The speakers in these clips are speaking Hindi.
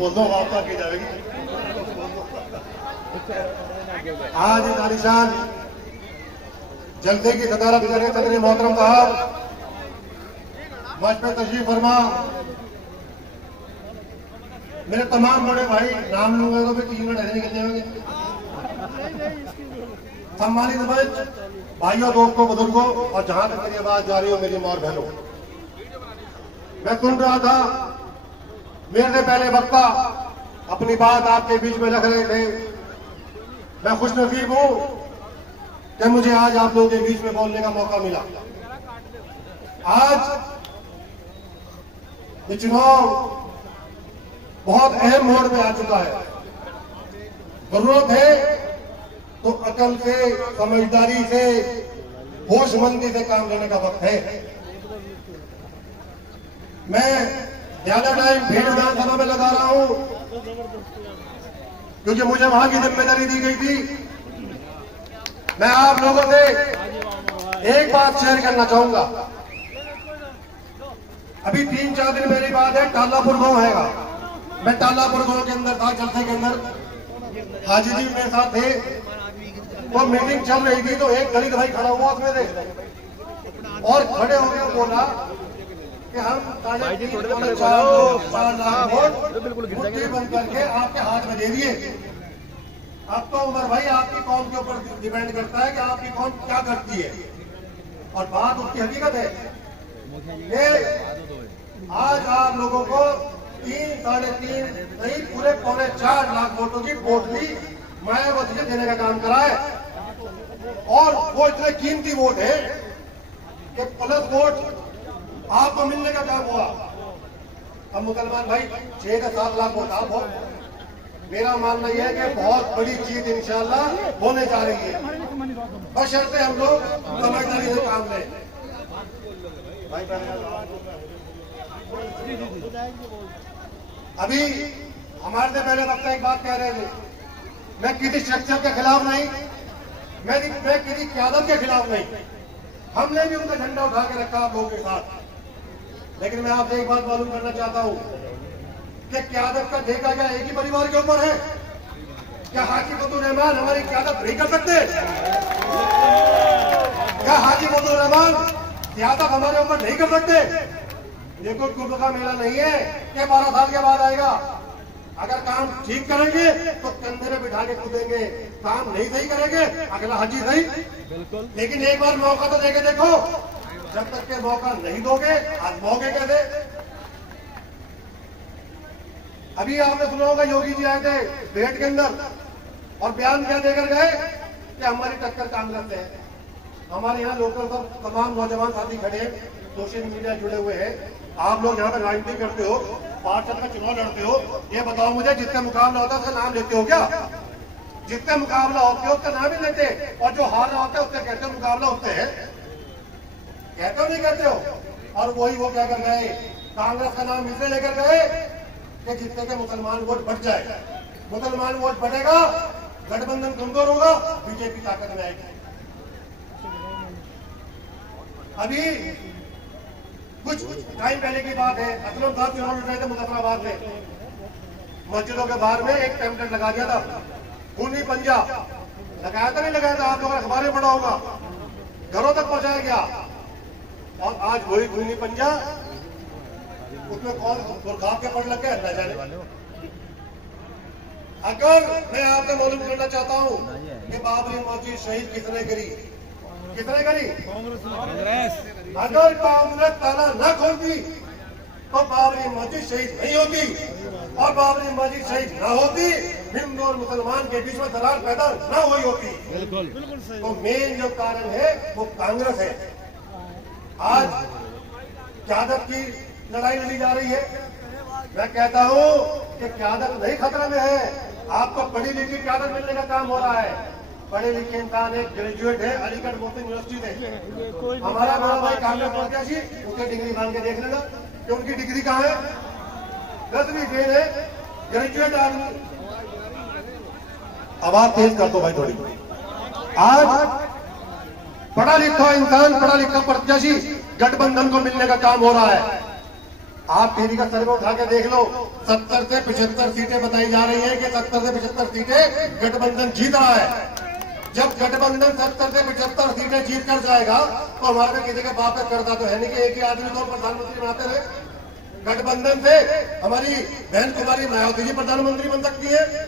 बोल दो, वापस की जाएगी। आज इस आलिशान जलसे की सदारत कर रहे सदर मोहतरम साहब मंच पे तशरीफ फरमा। मेरे तमाम बड़े भाई, नाम लूंगा तो फिर 3 मिनट ऐसे निकलने होंगे। सम्मानित मंच, भाइयों, दोस्तों, बुजुर्गों और जहां तक मेरी आवाज जा रही हो मेरी माँ और बहनों, मैं सुन रहा था मेरे से पहले वक्ता अपनी बात आपके बीच में रख रहे थे। मैं खुशनसीब हूं कि मुझे आज आप लोगों के बीच में बोलने का मौका मिला। आज ये चुनाव बहुत अहम मोड़ पे आ चुका है। जरूरत है तो अकल से, समझदारी से, होशमंदी से काम लेने का वक्त है। मैं ज्यादा टाइम भीड़ विधानसभा में लगा रहा हूं क्योंकि मुझे वहां की जिम्मेदारी दी गई थी। मैं आप लोगों से एक बात शेयर करना चाहूंगा। अभी 3-4 दिन मेरी बात है, टालापुर गांव हैगा। मैं टालापुर गांव के अंदर था, जलसे के अंदर हाजी जी मेरे साथ थे। वो मीटिंग चल रही थी तो एक दलित भाई खड़ा हुआ उसमें से और खड़े होकर बोला कि हम 3.5-4 लाख वोट मुट्ठी बंद करके आपके हाथ में दे दिए। अब तो उमर भाई आपकी कौम के ऊपर डिपेंड करता है कि आपकी कौम क्या करती है, और बात उसकी हकीकत है। आज आप लोगों को 3-3.5 नहीं पूरे 4.25 लाख वोटों की पोटली मायावती से देने का काम करा है। और वो इतने कीमती वोट है कि प्लस वोट आपको मिलने का काम हुआ। अब मुसलमान भाई 6 से 7 लाख वोट आप हो। मेरा मानना यह है कि बहुत बड़ी चीज इंशाल्लाह होने जा रही है, बशर्ते हम लोग समझदारी से काम लें। अभी हमारे से पहले वक्त एक बात कह रहे थे, मैं किसी स्ट्रक्चर के खिलाफ नहीं, मैं किसी क्यादत के खिलाफ नहीं। हमने भी उनका झंडा उठा के रखा आप लोगों के साथ। लेकिन मैं आपसे एक बात मालूम करना चाहता हूं कि क्यादत का ठेका क्या एक ही परिवार के ऊपर है? क्या हाजी फतुर रहमान हमारी क्यादत नहीं कर सकते? क्या हाजी फतुर रहमान क्यादत हमारे ऊपर नहीं कर सकते? ये कोई कुंभ का मेला नहीं है कि 12 साल के बाद आएगा। अगर काम ठीक करेंगे तो कंधे में बिठा के कूदेंगे, काम नहीं सही करेंगे अगला हाजी सही। लेकिन एक बार मौका तो देके देखो। जब तक के मौका नहीं दोगे आजमाओगे कैसे? अभी आपने सुना होगा योगी जी आए थे भेंट के अंदर और बयान क्या देकर गए कि हमारी टक्कर कांग्रेस से है। हमारे यहाँ लोकल सब तमाम नौजवान साथी खड़े हैं, सोशल मीडिया जुड़े हुए हैं। आप लोग यहाँ पर राजनीति करते हो, पार्षद का चुनाव लड़ते हो, ये बताओ मुझे जिसका मुकाबला होता है उसका नाम लेते हो क्या? जिसका मुकाबला होते हो उसका नाम ही लेते, और जो हार रहा होता है उससे कहते हो मुकाबला होते हैं, कहते हो नहीं कहते हो? और वही वो क्या कर गए, कांग्रेस का नाम इसलिए लेकर गए कि जिससे कि मुसलमान वोट बढ़ जाए। मुसलमान वोट बढ़ेगा, गठबंधन कमजोर होगा, बीजेपी ताकत में आएगी। अभी कुछ टाइम पहले की बात है, असलम साहब चुनाव लड़ रहे थे मुजफ्फराबाद में, मस्जिदों के बाहर में एक पैम्पलेट लगा दिया था, खूनी पंजा लगाया था, नहीं लगाया था? आप लोगों ने अखबार में पढ़ा होगा, घरों तक पहुंचाया गया। और आज वही खूनी पंजा, उसमें कौन बुरखा के पढ़ लग गया न जाने। अगर मैं आपसे मालूम करना चाहता हूं कि बाबरी मस्जिद शहीद किसने करी, किसने करी? कांग्रेस। अगर कांग्रेस ताला न खोलती तो बाबरी मस्जिद शहीद नहीं होती, और बाबरी मस्जिद शहीद न होती हिंदू और मुसलमान के बीच में दरार पैदा न हुई होती। तो मेन जो कारण है वो कांग्रेस है। आज क्यादत की लड़ाई लड़ी जा रही है। मैं कहता हूं कि क्यादत नहीं खतरे में है, आपको पढ़ी लिखी क्यादत मिलने का काम हो रहा है। पढ़े लिखे इंसान एक ग्रेजुएट है अलीगढ़ मुस्लिम यूनिवर्सिटी से। हमारा बड़ा भाई कांग्रेस प्रत्याशी, उसकी डिग्री मान के देख लेना कि उनकी डिग्री कहाँ है, 10वीं फेल है, ग्रेजुएट आदमी। आवाज तेज कर दो भाई थोड़ी। आज पढ़ा लिखा इंसान, पढ़ा लिखा प्रत्याशी गठबंधन को मिलने का काम हो रहा है। आप टीवी का सर्वे उठा के देख लो, 70 से 75 सीटें बताई जा रही है कि 70 से 75 सीटें गठबंधन जीत रहा है। जब गठबंधन 70 से 75 सीटें जीत कर जाएगा तो हमारे किसी का बाप का करता तो है नहीं कि एक ही आदमी को प्रधानमंत्री बनाते रहे। गठबंधन से हमारी बहन कुमारी मायावती जी प्रधानमंत्री बन सकती है,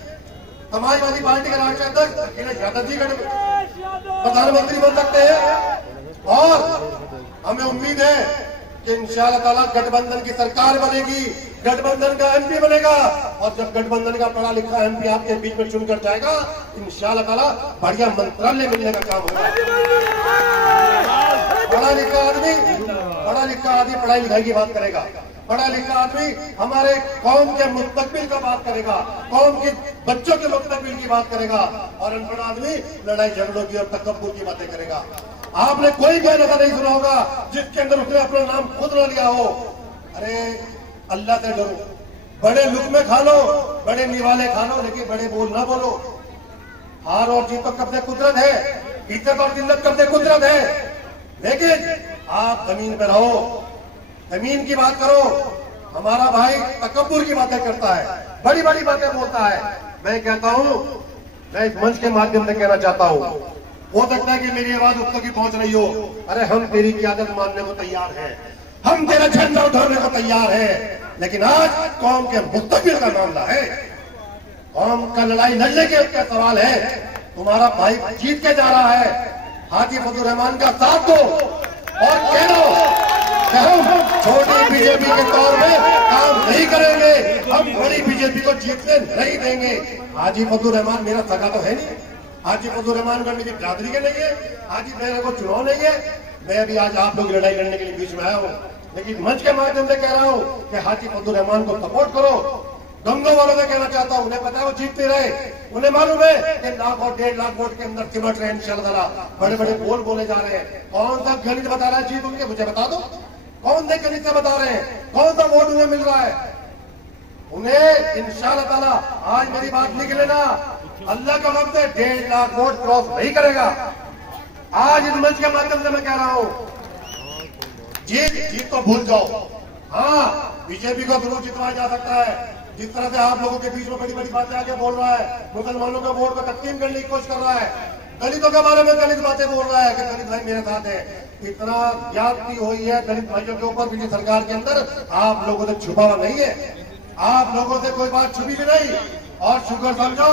समाजवादी पार्टी के राष्ट्रीय अध्यक्ष अखिलेश यादव जी प्रधानमंत्री बन सकते हैं। और हमें उम्मीद है कि इंशाअल्लाह ताला गठबंधन की सरकार बनेगी, गठबंधन का एमपी बनेगा, और जब गठबंधन का पढ़ा लिखा एमपी आपके बीच में चुनकर जाएगा इंशाअल्लाह ताला बढ़िया मंत्रालय मिलने का काम होगा। पढ़ा लिखा आदमी पढ़ाई लिखाई की बात करेगा, पढ़ा लिखा आदमी हमारे कौम के मुस्तकबिल का बात करेगा, कौम के बच्चों के मुस्तकबिल की बात करेगा, और अनपढ़ आदमी लड़ाई झगड़ों की और तकब्बुर की बातें करेगा। आपने कोई भी ऐसा नहीं सुना होगा जिसके अंदर उसने अपना नाम खुद न लिया हो। अरे अल्लाह से डरो, बड़े लुकमे खा लो, बड़े निवाले खा लो, लेकिन बड़े बोल ना बोलो। हार और जीत तो कब्जे कुदरत है, इज्जत और जिल्लत कब्जे कुदरत है, लेकिन आप जमीन पे रहो, जमीन की बात करो। हमारा भाई तकब्बुर की बातें करता है, बड़ी बड़ी बातें बोलता है। मैं कहता हूं, मैं इस मंच के माध्यम से कहना चाहता हूं, हो सकता है कि मेरी आवाज उस तक पहुंच रही हो, अरे हम तेरी क़यादत मानने को तैयार हैं, हम तेरा झंडा उठाने को तैयार हैं, लेकिन आज कौम के मुस्तकबिल का मामला है, कौम का लड़ाई लड़ने के सवाल है। तुम्हारा भाई जीत के जा रहा है, हाजी फजल रहमान का साथ दो और कह दो कि हम छोटी बीजेपी के तौर में काम नहीं करेंगे, हम बड़ी बीजेपी को जीतने नहीं देंगे। हाजी फजल रहमान मेरा सगा तो है नहीं, हाजी फजल रहमान का मेरी बिरादरी के नहीं है, हाजी मेरे को चुनाव नहीं है। मैं अभी आज आप लोग लड़ाई लड़ने के लिए बीच में आया हूँ, लेकिन मंच के माध्यम से कह रहा हूँ कि हाजी फजल रहमान को सपोर्ट करो। गंगो वालों से कहना चाहता हूँ, उन्हें पता है वो जीतते रहे, उन्हें मालूम है कि 1 लाख और 1.5 लाख वोट के अंदर सिमट रहे हैं इंशाअल्लाह, बड़े बड़े बोल बोले जा रहे हैं। कौन सा गणित बता रहा है जीत उनके, मुझे बता दो, कौन से गणित से बता रहे हैं, कौन सा वोट उन्हें मिल रहा है। उन्हें इंशाअल्लाह ताला आज मेरी बात लिख लेना, अल्लाह का वक्त है 1.5 लाख वोट क्रॉस नहीं करेगा। आज इस मंच के माध्यम से मैं कह रहा हूं, जीत तो भूल जाओ। हाँ, बीजेपी को जरूर जितवाया जा सकता है, जिस तरह से आप लोगों के बीच में बड़ी बड़ी बातें आके बोल रहा है, मुसलमानों के वोट को तकसीम करने की कोशिश कर रहा है, दलितों के बारे में दलित बातें बोल रहा है कि दलित भाई मेरे साथ है। इतना ज्यादती हुई है दलित भाइयों के ऊपर पिछली सरकार के अंदर, आप लोगों से छुपा हुआ नहीं है, आप लोगों से कोई बात छुपी भी नहीं। और शुक्र समझो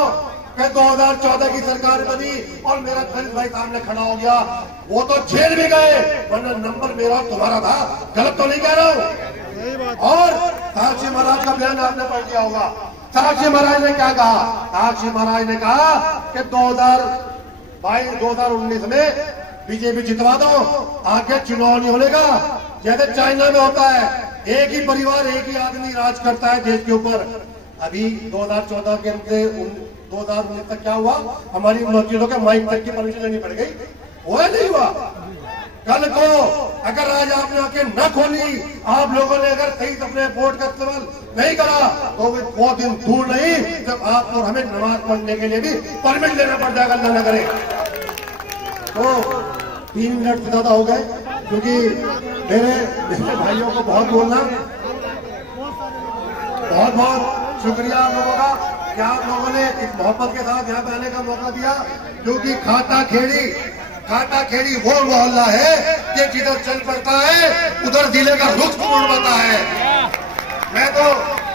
कि 2014 की सरकार बनी और मेरा दलित भाई सामने खड़ा हो गया, वो तो जेल भी गए, वरना नंबर मेरा और तुम्हारा था। गलत तो नहीं कह रहा हूं। और साक्षी महाराज का बयान आपने पढ़ लिया होगा, साक्षी महाराज ने क्या कहा, साक्षी महाराज ने कहा कि 2019 में बीजेपी जितवा दो, आगे चुनाव नहीं होने का, जैसे चाइना में होता है, एक ही परिवार एक ही आदमी राज करता है देश के ऊपर। अभी 2014 के अंदर 2019 तक क्या हुआ, हमारी मस्जिदों के माइक तक की परमिशन लेनी पड़ गई, हुआ नहीं हुआ। कल को अगर आज आपने आंखें न खोली, आप लोगों ने अगर सही अपने वोट का इस्तेमाल नहीं करा, तो वो दिन दूर नहीं जब आप और हमें नमाज पढ़ने के लिए भी परमिट लेना पड़ जाएगा, अल्लाह न करे। तो 3 मिनट से ज्यादा हो गए, क्योंकि मेरे भाइयों को बहुत बोलना, बहुत बहुत शुक्रिया आप लोगों का कि आप लोगों ने इस मोहब्बत के साथ यहाँ पे आने का मौका दिया, क्योंकि खाता खेड़ी वो मोहल्ला है कि जिधर चल पड़ता है उधर जिले का रुख मोड़ पाता है। मैं तो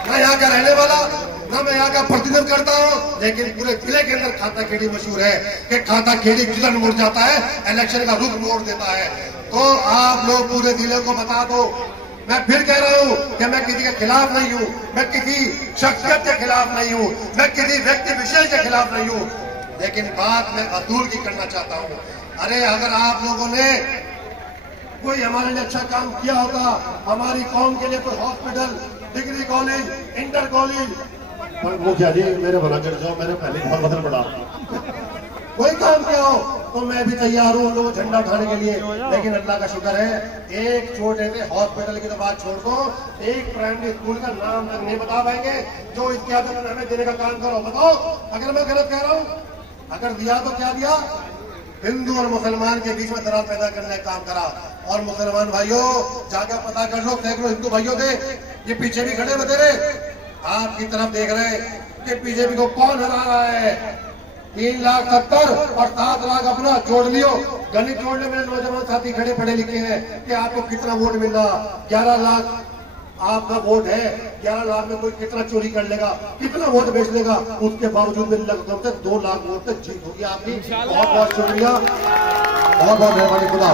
न यहाँ का रहने वाला, न मैं यहाँ का प्रतिनिधित्व करता हूँ, लेकिन पूरे जिले के अंदर खाता खेड़ी मशहूर है कि खाता खेड़ी जिधर मुड़ जाता है इलेक्शन का रुख मोड़ देता है। तो आप लोग पूरे जिले को बता दो। मैं फिर कह रहा हूं कि मैं किसी के खिलाफ नहीं हूं, मैं किसी शख्सियत के खिलाफ नहीं हूं, मैं किसी व्यक्ति विशेष के खिलाफ नहीं हूं, लेकिन बात मैं असूल की करना चाहता हूं। अरे अगर आप लोगों ने कोई हमारे लिए अच्छा काम किया होता, हमारी कौम के लिए कोई hospital, degree college, inter college, मुझे जी मेरे भला कर जाओ, मैंने पहले बहुत बदल पड़ा, कोई काम किया हो तो मैं भी तैयार हूँ लोग झंडा उठाने के लिए। लेकिन अल्लाह का शुक्र है, एक छोटे से हॉस्पिटल की तो बात छोड़ दो, एक प्राइमरी स्कूल का नाम तक नहीं बता पाएंगे जो इसके आदत हमें देने का काम करो। बताओ अगर मैं गलत कह रहा हूँ, अगर दिया तो क्या दिया, हिंदू और मुसलमान के बीच में दरार पैदा करने का काम करा। और मुसलमान भाइयों जाकर पता कर लो, सैकड़ों हिंदू भाइयों से ये पीछे भी खड़े बतेरे आपकी तरफ देख रहे हैं कि बीजेपी को कौन हरा रहा है। 3,70,000 और 7 लाख अपना जोड़ लियो, गणित जोड़ने में नौजवान साथी खड़े पढ़े लिखे हैं कि आपको कितना वोट मिल रहा। 11 लाख आपका वोट है, 11 लाख में कोई कितना चोरी कर लेगा, कितना वोट बेच लेगा, उसके बावजूद मेरे लगभग 2 लाख वोट तक जीत होगी आपकी। बहुत बहुत शुक्रिया, बहुत बहुत मेहरबानी खुदा।